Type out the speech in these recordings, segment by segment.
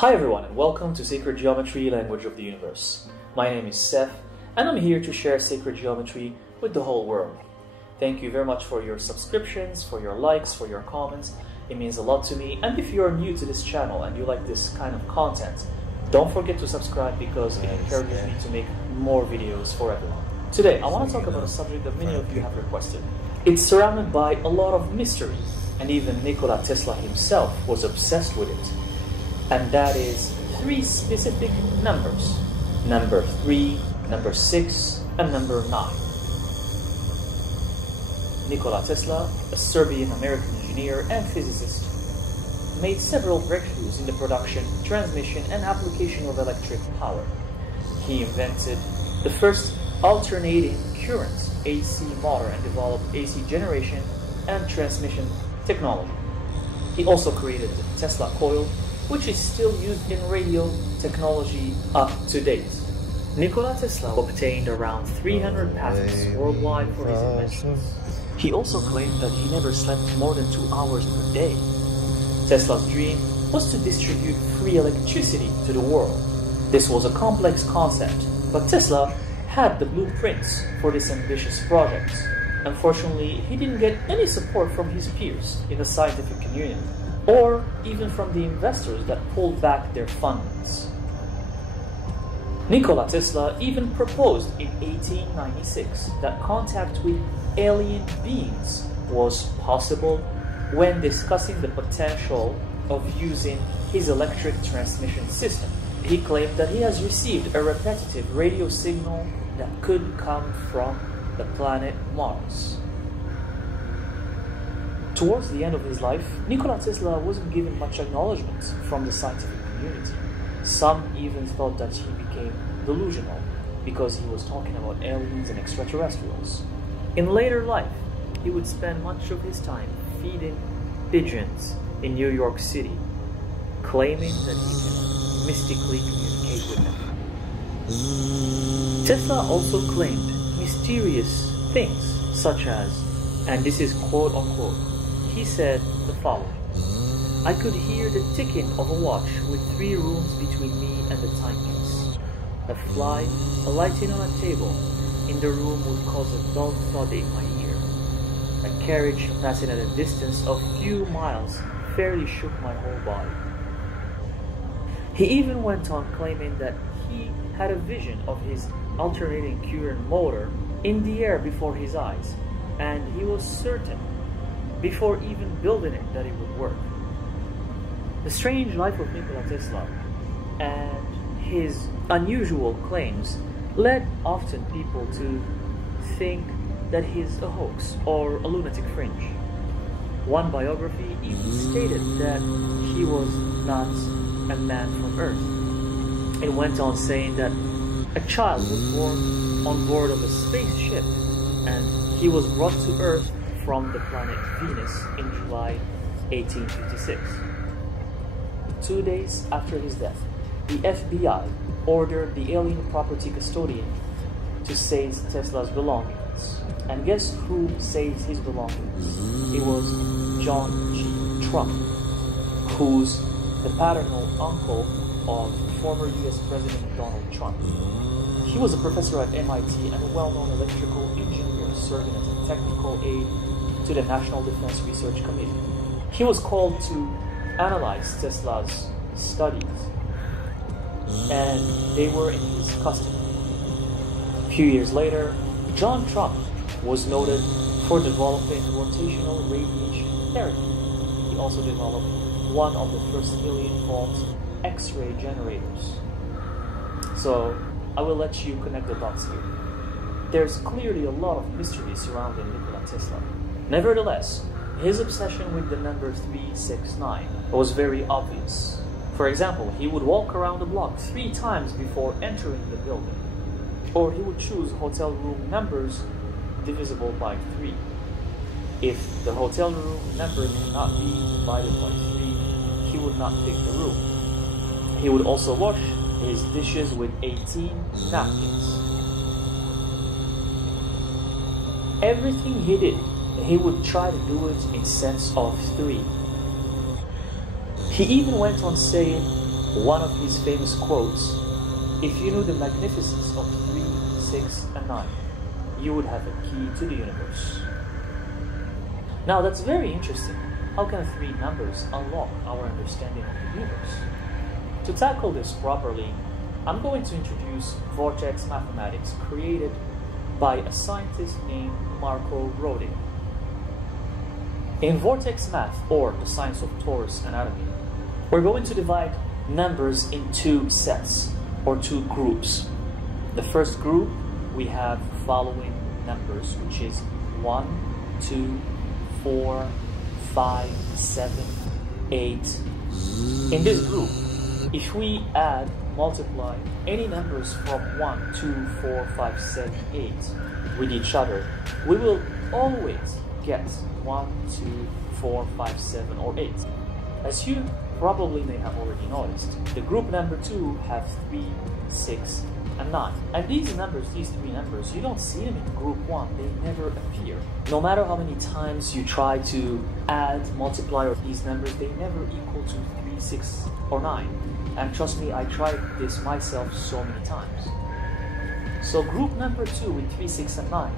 Hi everyone and welcome to Sacred Geometry, Language of the Universe. My name is Seth and I'm here to share sacred geometry with the whole world. Thank you very much for your subscriptions, for your likes, for your comments. It means a lot to me, and if you are new to this channel and you like this kind of content, don't forget to subscribe because it encourages me to make more videos for everyone. Today I want to talk about a subject that many of you have requested. It's surrounded by a lot of mystery, and even Nikola Tesla himself was obsessed with it. And that is three specific numbers: number 3, number 6, and number 9. Nikola Tesla, a Serbian-American engineer and physicist, made several breakthroughs in the production, transmission, and application of electric power. He invented the first alternating current AC motor and developed AC generation and transmission technology. He also created the Tesla coil, which is still used in radio technology up to date. Nikola Tesla obtained around 300 patents worldwide for his inventions. He also claimed that he never slept more than 2 hours per day. Tesla's dream was to distribute free electricity to the world. This was a complex concept, but Tesla had the blueprints for this ambitious project. Unfortunately, he didn't get any support from his peers in the scientific community, or even from the investors that pulled back their fundings. Nikola Tesla even proposed in 1896 that contact with alien beings was possible when discussing the potential of using his electric transmission system. He claimed that he has received a repetitive radio signal that could come from the planet Mars. Towards the end of his life, Nikola Tesla wasn't given much acknowledgement from the scientific community. Some even thought that he became delusional because he was talking about aliens and extraterrestrials. In later life, he would spend much of his time feeding pigeons in New York City, claiming that he can mystically communicate with them. Tesla also claimed mysterious things such as, and this is quote unquote, he said the following: "I could hear the ticking of a watch with 3 rooms between me and the timepiece. A fly alighting on a table in the room would cause a dull thud in my ear. A carriage passing at a distance of few miles fairly shook my whole body." He even went on claiming that he had a vision of his alternating current motor in the air before his eyes, and he was certain before even building it that it would work. The strange life of Nikola Tesla and his unusual claims led often people to think that he's a hoax or a lunatic fringe. One biography even stated that he was not a man from Earth. It went on saying that a child was born on board of a spaceship and he was brought to Earth from the planet Venus in July 1856. 2 days after his death, the FBI ordered the alien property custodian to seize Tesla's belongings. And guess who seized his belongings? It was John G. Trump, who's the paternal uncle of former US President Donald Trump. He was a professor at MIT and a well-known electrical engineer serving as a technical aide to the National Defense Research Committee. He was called to analyze Tesla's studies, and they were in his custody. A few years later, John Trump was noted for developing rotational radiation therapy. He also developed one of the first million-volt X-ray generators. So, I will let you connect the dots here. There's clearly a lot of mystery surrounding Nikola Tesla. Nevertheless, his obsession with the number 369 was very obvious. For example, he would walk around the block 3 times before entering the building. Or he would choose hotel room numbers divisible by 3. If the hotel room number cannot be divided by 3, he would not pick the room. He would also wash his dishes with 18 napkins. Everything he did, he would try to do it in sets of 3. He even went on saying one of his famous quotes, "If you knew the magnificence of 3, 6, and 9, you would have a key to the universe." Now that's very interesting. How can three numbers unlock our understanding of the universe? To tackle this properly, I'm going to introduce vortex mathematics created by a scientist named Marco Rodin. In vortex math, or the science of torus anatomy, we're going to divide numbers in two sets, or two groups. The first group, we have following numbers, which is 1, 2, 4, 5, 7, 8. In this group, if we add, multiply any numbers from 1, 2, 4, 5, 7, 8 with each other, we will always get 1, 2, 4, 5, 7, or 8. As you probably may have already noticed, the group number 2 have 3, 6, and 9. And these numbers, these three numbers, you don't see them in group 1, they never appear. No matter how many times you try to add, multiply these numbers, they never equal to 3, 6, or 9. And trust me, I tried this myself so many times. So group number 2 with 3, 6, and 9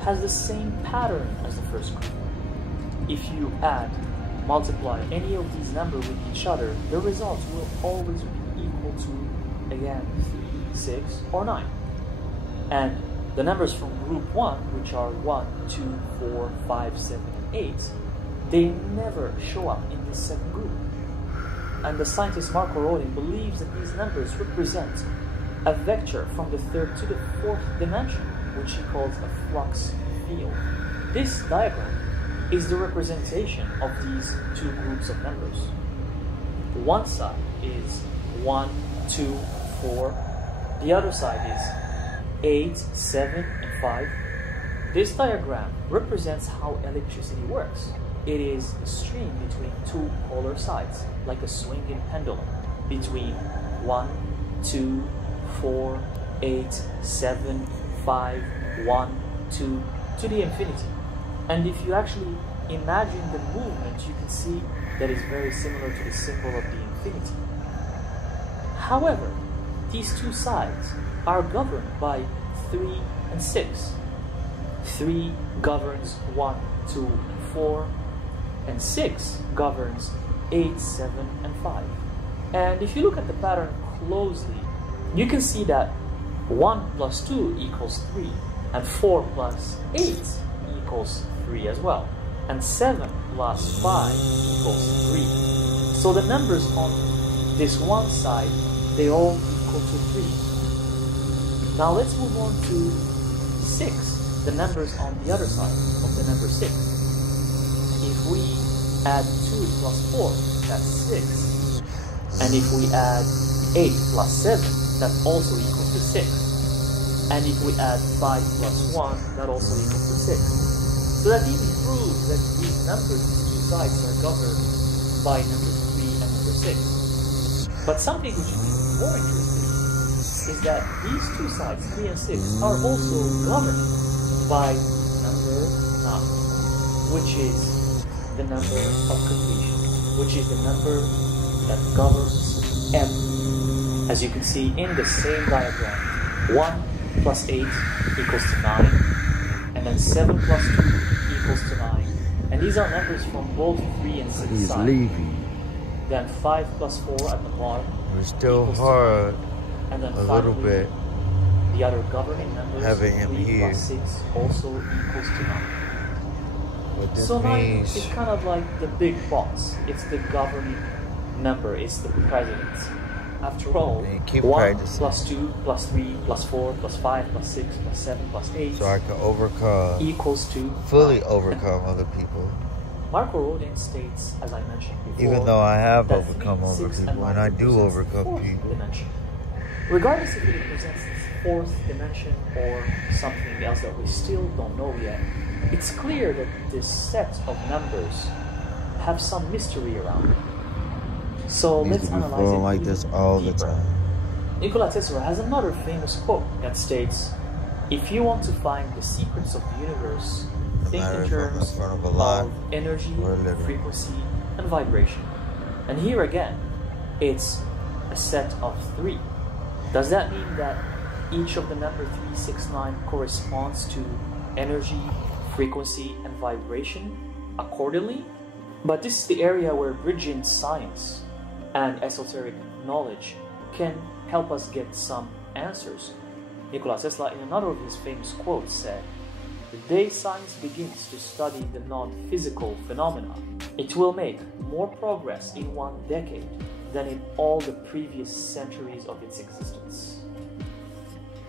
has the same pattern as the first group. If you add, multiply any of these numbers with each other, the result will always be equal to, again, 3, 6, or 9. And the numbers from group 1, which are 1, 2, 4, 5, 7, and 8, they never show up in this second group. And the scientist Marco Rodin believes that these numbers represent a vector from the third to the fourth dimension, which he calls a flux field. This diagram is the representation of these two groups of numbers. One side is 1, 2, 4. The other side is 8, 7, and 5. This diagram represents how electricity works. It is a stream between two polar sides, like a swinging pendulum, between 1, 2, 4, 8, 7, 5, 1, 2, to the infinity. And if you actually imagine the movement, you can see that it's very similar to the symbol of the infinity. However, these two sides are governed by 3 and 6. 3 governs 1, 2, and 4, and 6 governs 8, 7, and 5. And if you look at the pattern closely, you can see that 1 plus 2 equals 3, and 4 plus 8 equals 3 as well, and 7 plus 5 equals 3. So the numbers on this one side, they all equal to 3. Now let's move on to 6, the numbers on the other side of the number 6. If we add 2 plus 4, that's 6. And if we add 8 plus 7, that also equals to 6. And if we add 5 plus 1, that also equals to 6. So that even proves that these numbers, these two sides, are governed by number 3 and number 6. But something which is even more interesting is that these two sides, 3 and 6, are also governed by number 9, which is the number of completion, which is the number that governs everything. As you can see in the same diagram, 1 plus 8 equals to 9, and then 7 plus 2 equals to 9. And these are numbers from both 3 and 6 He's sides. leaving. Then 5 plus 4 at the bottom. It's still equals to hard 9. And then a little bit the other governing numbers, having him 3 here. plus 6 also equals to 9. What this So 9 means, is kind of like the big boss. It's the governing number. It's the president. After all, Man, keep 1 practicing. plus 2 plus 3 plus 4 plus 5 plus 6 plus 7 plus 8 so I can overcome, equals to fully 9. overcome other people. Marco Rodin states, as I mentioned before, Even though I have that overcome 3, other 6, people, and and I 9 do represents the overcome fourth people. dimension. Regardless if it represents this fourth dimension or something else that we still don't know yet, it's clear that this set of numbers have some mystery around it. So Needs let's to be analyze flowing it like even this all the deeper. time. Nikola Tesla has another famous quote that states, "If you want to find the secrets of the universe, think matter in if I'm in terms front of a line of energy, or a letter." frequency, and vibration." And here again, it's a set of 3. Does that mean that each of the number 369 corresponds to energy, frequency, and vibration accordingly? But this is the area where bridging science and esoteric knowledge can help us get some answers. Nikola Tesla, in another of his famous quotes, said, "The day science begins to study the non-physical phenomena, it will make more progress in 1 decade than in all the previous centuries of its existence."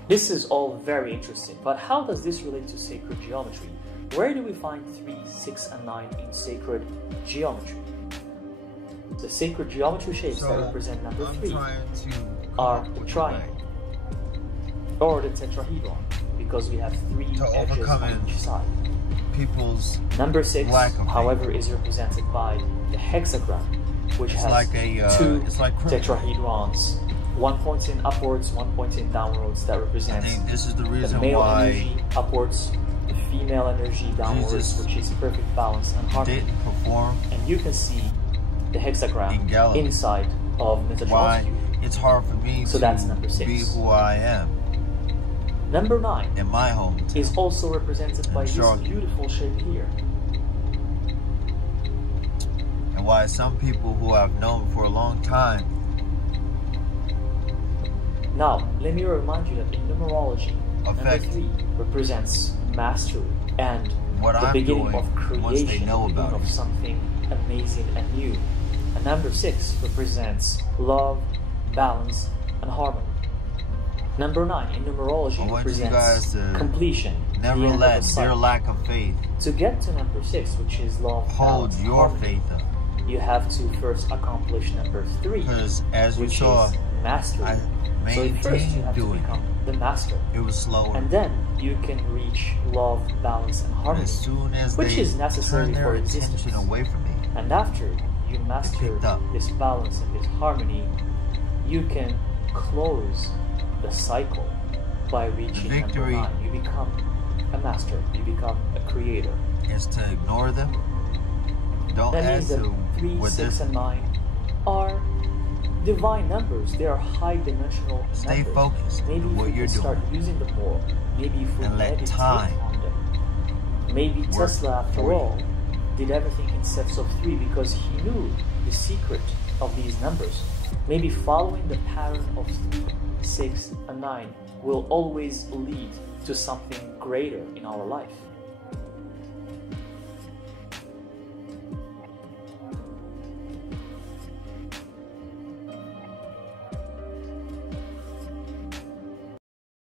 This is all very interesting, but how does this relate to sacred geometry? Where do we find 3, 6, and 9 in sacred geometry? The sacred geometry shapes that represent number 3 are the triangle or the tetrahedron, because we have 3 edges on each side. People's number 6, however, is represented by the hexagram, which has like 2 tetrahedrons, one pointing upwards, one pointing downwards, that represents this is the the male energy upwards, the female energy downwards, Jesus which is perfect balance and harmony. didn't perform. And you can see the hexagram In Galilee. inside of Metatron's Why cube. it's hard for me So to that's number 6. be who I am Number 9 in my hometown. is also represented by this Sharky. beautiful shape here. And why some people who I've known for a long time. Now, let me remind you that in numerology, number Affect 3 represents mastery and What the I'm beginning doing of once they creation, know the beginning about of it. something amazing and new. And number 6 represents love, balance, and harmony. Number 9 in numerology I want you represents guys to completion, Never the end of let a cycle. your lack of faith To get to number 6, which is love, hold balance, your harmony, faith up. you have to first accomplish number 3, Because as you which saw, is mastery. I So first you maintained have to doing become it. the master, It was slower. and then you can reach love, balance, and But harmony. as soon as which they is necessary turn their for attention existence. away from me, And after you master picked up. this balance and this harmony, you can close the cycle by reaching number victory 9. You become a master. You become a creator. is to ignore them. Don't That means add that to 3, what 6, this. and 9 are divine numbers. They are high dimensional Stay numbers. focused Maybe on if what we you're can start doing. using them more. Maybe if we And let meditate time on them. Maybe work Tesla, after for you. all, did everything in sets of 3 because he knew the secret of these numbers. Maybe following the pattern of 3, 6, and 9 will always lead to something greater in our life.